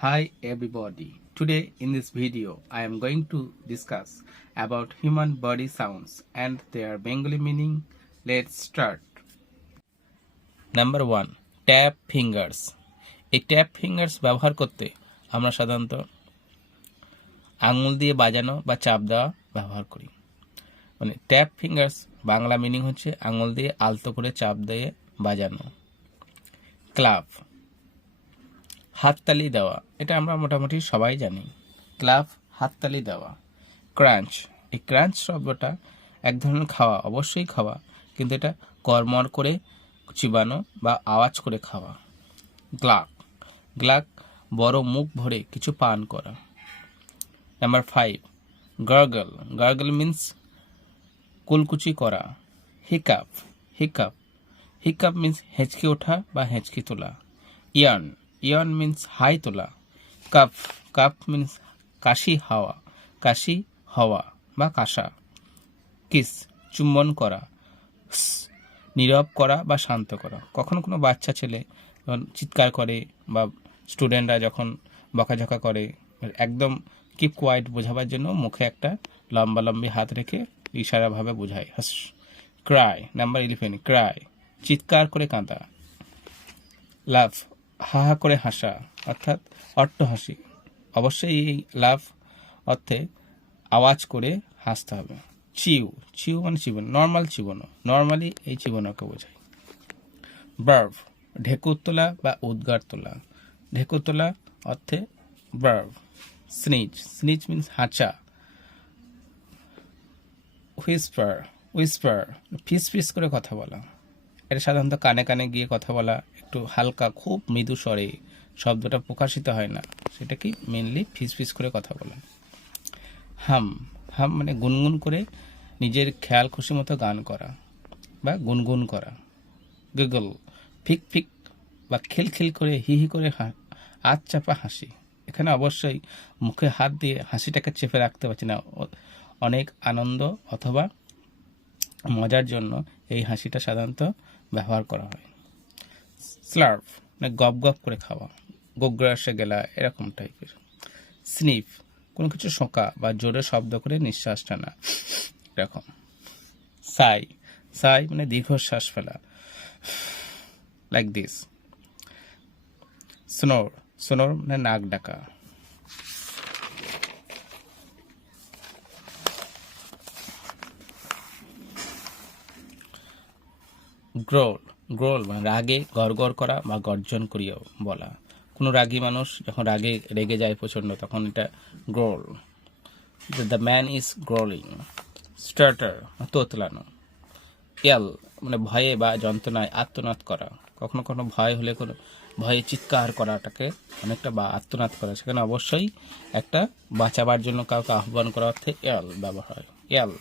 Hi everybody. Today in this video I am going to discuss about human body sounds and their Bengali meaning. Let's start. Number 1. Tap fingers. এই tap fingers ব্যবহার করতে আমরা সাধারণত আঙুল দিয়ে বাজানো বা চাপ দেওয়া ব্যবহার করি। মানে ট্যাপ ফিঙ্গার্স বাংলা মিনিং হচ্ছে আঙুল দিয়ে আলতো করে চাপ দিয়ে বাজানো। ক্লাপ, হাততালি দেওয়া, এটা আমরা মোটামুটি সবাই জানি। ক্লাপ, হাততালি দেওয়া। ক্রাঞ্চ, এই ক্রাঞ্চ শব্দটা এক ধরনের খাওয়া, অবশ্যই খাওয়া, কিন্তু এটা কড়মড় করে চিবানো বা আওয়াজ করে খাওয়া। গ্লাক, গ্লাক বড় মুখ ভরে কিছু পান করা। নাম্বার 5. গার্গল, গার্গল মিন্স কুলকুচি করা। হিকাপ, হিকাপ, হিকাপ মিন্স হেঁচকি ওঠা বা হেঁচকি তোলা। ইয়ার্ন, ইয়ার্ন মিন্স হাই তোলা। কাপ, কাপ মিন্স কাশি হাওয়া, কাশি হওয়া বা কাশা। কিস, চুম্বন করা। নীরব করা বা শান্ত করা। কখনো কোনো বাচ্চা ছেলে যখন চিৎকার করে বা স্টুডেন্টরা যখন বকাঝকা করে, একদম কিপ কোয়াইট বোঝাবার জন্য মুখে একটা লম্বালম্বি হাত রেখে ইশারাভাবে বোঝায়। হাস। Cry, number 11. ক্রাই, চিৎকার করে কাঁদা। লাভ, হা হা করে হাসা, অর্থাৎ অট্টহাসি। অবশ্যই এই লাভ অর্থে আওয়াজ করে হাসতে হবে। চিউ, চিউ মানে চিবনো, নর্মাল চিবনো, নর্মালি এই চিবনোকে বোঝায়। বার্ভ, ঢেকুর তোলা বা উদ্গার তোলা। ঢেকুর তোলা অর্থে বার্ভ। স্নিচ, স্নিচ মিন্স হাঁচা। হুইসপার, হুইসপার ফিস ফিস করে কথা বলা। এটা সাধারণত কানে কানে গিয়ে কথা বলা, একটু হালকা খুব মৃদু স্বরে, শব্দটা প্রকাশিত হয় না, সেটা কি মেনলি ফিস ফিস করে কথা বলা। হাম, হাম মানে গুনগুন করে নিজের খেয়াল খুশি মতো গান করা বা গুনগুন করা। গুগল, ফিক ফিক বা খিলখিল করে হি হি করে আত চাপা হাসি। এখানে অবশ্যই মুখে হাত দিয়ে হাসিটাকে চেপে রাখতে পারছি না, অনেক আনন্দ অথবা মজার জন্য এই হাসিটা সাধারণত ব্যবহার করা হয়। স্লার্ভ মানে গপ গপ করে খাওয়া, গোগ্রাসে গেলা, এরকম টাইপের। স্নিফ, কোনো কিছু শোঁকা বা জোরে শব্দ করে নিঃশ্বাস টানা, এরকম। সাই, সাই মানে দীর্ঘশ্বাস ফেলা, লাইক দিস। স্নোর, স্নোর মানে নাক ডাকা। গ্রোল, গ্রোল মানে রাগে গড়গড় করা বা গর্জন করিয়াও বলা। কোনো রাগী মানুষ যখন রাগে রেগে যায় প্রচণ্ড, তখন এটা growl. The man is growling. Stutter, তোতলানো। এল মানে ভয়ে বা যন্ত্রণায় আত্মনাদ করা। কখনো কখনো ভয় হলে কোনো ভয়ে চিৎকার করাটাকে অনেকটা বা আত্মনাদ করা, সেখানে অবশ্যই একটা বাঁচাবার জন্য কাউকে আহ্বান করা অর্থে এল ব্যবহার হয়। এল।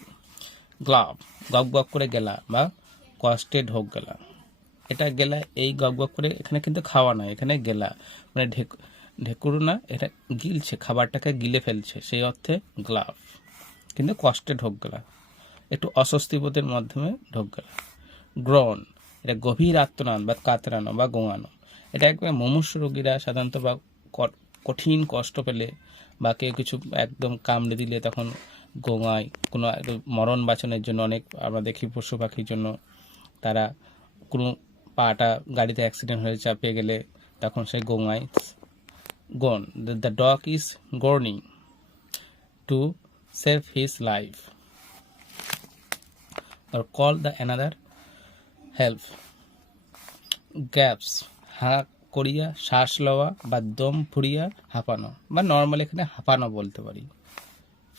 গ্লাভ, গপ গপ করে গেলা বা কষ্টে ঢোক গেলা। এটা গেলা, এই গপ গপ করে, এখানে কিন্তু খাওয়া না, এখানে গেলা মানে ঢেকুর না, এটা গিলছে, খাবারটাকে গিলে ফেলছে, সেই অর্থে গ্লাভ, কিন্তু কষ্টে ঢোক গেলা, একটু অস্বস্তিবোধের মাধ্যমে ঢোক গেলা। গ্রন, এটা গভীর আত্মনাদ বা কাতরানো বা গোঙানো। এটা একবার মুমূর্ষু রোগীরা সাধারণত বা কঠিন কষ্ট পেলে বা কেউ কিছু একদম কামড়ে দিলে তখন গোঙায়, কোনো মরণ বাঁচানোর জন্য। অনেক আমরা দেখি পশু পাখির জন্য তারা কোনো পাটা গাড়িতে অ্যাক্সিডেন্ট হয়ে চাপিয়ে গেলে তখন সে গোঙায়। Groan, the dog is groaning to save his life or call the another help. Gasps, হাঁ করিয়া শ্বাস লওয়া বা দম ফুরিয়া হাঁপানো, বা নর্মাল এখানে হাঁপানো বলতে পারি।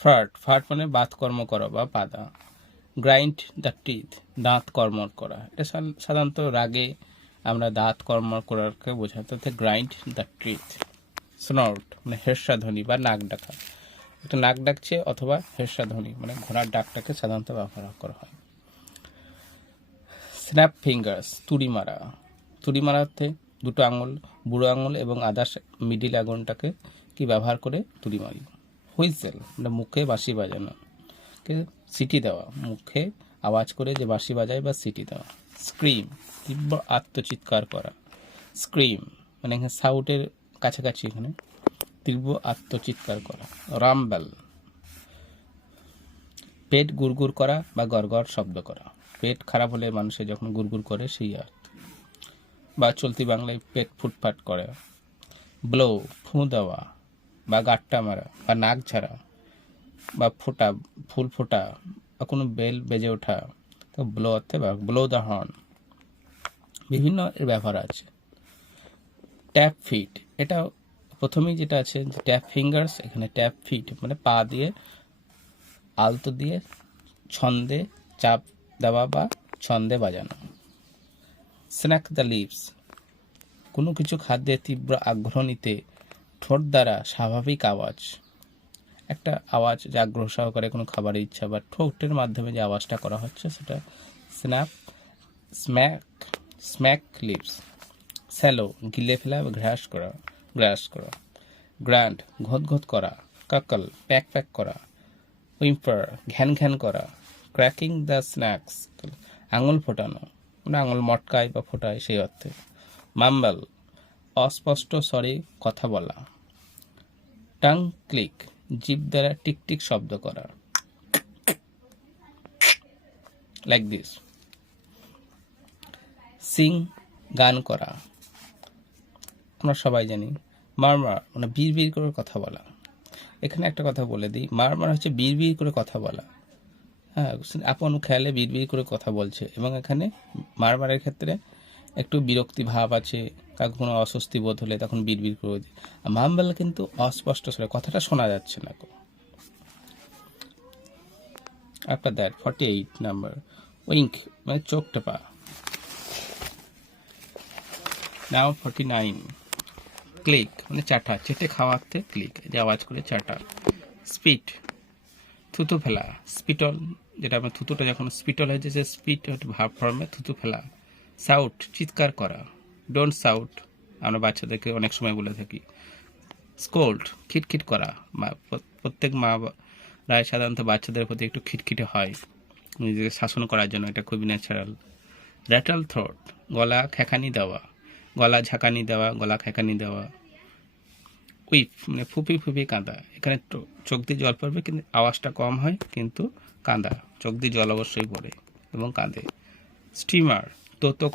ফার্ট, ফার্ট মানে বাতকর্ম করা বা পাদা। গ্রাইন্ড দ্য টিথ, দাঁত কর্মর করা। এটা সাধারণত রাগে আমরা দাঁত কর্মর করাকে বোঝাতে গ্রাইন্ড দ্য টিথ। স্নর্ট মানে হের্ষাধ্বনি বা নাক ডাকা, একটা নাক ডাকছে অথবা হের্ষাধ্বনি মানে ঘোড়ার ডাকটাকে সাধারণত ব্যবহার করা হয়। স্ন্যাপ ফিঙ্গার্স, তুড়ি মারা। তুড়ি মারা অর্থে দুটো আঙুল, বুড়ো আঙুল এবং আদার্স মিডিল আঙুলটাকে কি ব্যবহার করে তুড়ি মারি। হুইসেল মানে মুখে বাঁশি বাজানো, সিটি দেওয়া, মুখে আওয়াজ করে যে বাঁশি বাজায় বা সিটি দেওয়া। স্ক্রিম, তীব্র আত্মচিৎকার করা। স্ক্রিম মানে এখানে সাউটের কাছাকাছি, এখানে তীব্র আত্মচিৎকার করা। রাম্বল, পেট গুড়গুড় করা বা গড়গড় শব্দ করা। পেট খারাপ হলে মানুষের যখন গুড়গুড় করে সেই অর্থ, বা চলতি বাংলায় পেট ফুটফাট করে। ব্লো, ফুঁ দেওয়া বা গাট্টা মারা বা নাক ঝাড়া বা ফোটা, ফুল ফোটা বা কোনো বেল বেজে ওঠা, তো ব্লো অর্থে বা ব্লো দ্য হর্ন। বিভিন্ন এর ব্যবহার আছে। ট্যাপ ফিট, এটা প্রথমেই যেটা আছে যে ট্যাপ ফিঙ্গার্স, এখানে ট্যাপ ফিট মানে পা দিয়ে আলতো দিয়ে ছন্দে চাপ দেওয়া বা ছন্দে বাজানো। স্ন্যাক দ্য লিপস, কোনো কিছু খাদ্যে তীব্র আগ্রহ নিতে ঠোঁট দ্বারা স্বাভাবিক আওয়াজ, একটা আওয়াজ যে আগ্রহ সহকারে কোনো খাবারের ইচ্ছা বা ঠোঁটের মাধ্যমে যে আওয়াজটা করা হচ্ছে সেটা স্ন্যাপ। স্ম্যাক লিপস, স্যালো, গিলে ফেলা বা গ্রাস করা। গ্র্যান্ড, ঘোত করা। কাকল, প্যাক করা। উইম্পার, ঘ্যান করা। ক্র্যাকিং দ্য স্ন্যাক্স, আঙুল ফোটানো, মানে আঙুল মটকায় বা ফোটায় সেই অর্থে। মাম্বল, অস্পষ্ট স্বরে কথা বলা। টাং ক্লিক, জিভ দ্বারা টিকটিক শব্দ করা, লাইক দিস। সিং, গান করা, আমরা সবাই জানি। মারমার মানে বিড় করে কথা বলা। এখানে একটা কথা বলে দিই, মারমার হচ্ছে বিড় করে কথা বলা। হ্যাঁ, আপন খেয়ালে বিড় করে কথা বলছে, এবং এখানে মারমারের ক্ষেত্রে একটু বিরক্তি ভাব আছে, কাউকে কোনো অস্বস্তি বোধ হলে তখন বিড় করে দিই। আর মাম্বল কিন্তু অস্পষ্ট স্বরে, কথাটা শোনা যাচ্ছে না। আফটার দ্যাট 48 নাম্বার, উইঙ্ক মানে চোখ টেপা। নাও 49, ক্লিক মানে চাটা, চেটে খাওয়াতে ক্লিক, যে আওয়াজ করে চাটা। স্পিট, থুতু ফেলা। স্পিটল, যেটা আমরা থুতুটা যখন স্পিটল হয়েছে সে স্পিট ভাব ফর্মে থুতু ফেলা। সাউট, চিৎকার করা। ডোন্ট সাউট, আমরা বাচ্চাদেরকে অনেক সময় বলে থাকি। স্কোল্ড, খিটখিট করা। প্রত্যেক মা রায় সাধারণত বাচ্চাদের প্রতি একটু খিটখিটে হয় নিজেকে শাসন করার জন্য, এটা খুবই ন্যাচারাল। র্যাটল থ্রোট, গলা খেকানি দেওয়া, গলা ঝাঁকানি দেওয়া, গলা খেকানি দেওয়া। উইপ মানে ফুপি কাঁদা, এখানে চোখ দিয়ে জল পড়বে কিন্তু আওয়াজটা কম হয়, কিন্তু কাঁদা, চোখ দিয়ে জল অবশ্যই পড়ে এবং কাঁদে। স্টিমার, তোতো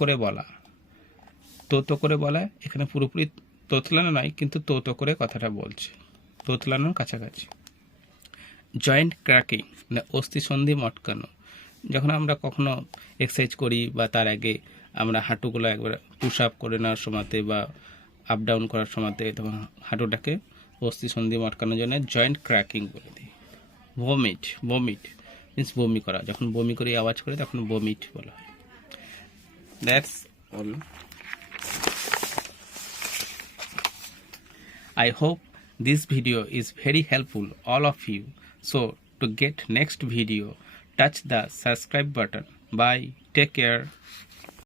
করে বলা, এখানে পুরোপুরি তোতলানো নয়, কিন্তু তোতো করে কথাটা বলছে, তোতলানোর কাছাকাছি। জয়েন্ট ক্র্যাকিং মানে অস্থিসন্ধি মটকানো, যখন আমরা কখনো এক্সারসাইজ করি বা তার আগে আমরা হাঁটুগুলো একবার পুশ আপ করে নেওয়ার সময়তে বা আপ ডাউন করার সময়তে, তখন হাঁটুটাকে অস্থিসন্ধি মটকানোর জন্য জয়েন্ট ক্র্যাকিং বলে দিই। ভমিট মিন্স বমি করা, যখন বমি করে আওয়াজ করে তখন ভমিট বলা হয়। That's all. I hope this video is very helpful all of you. So to get next video, touch the subscribe button. Bye. Take care.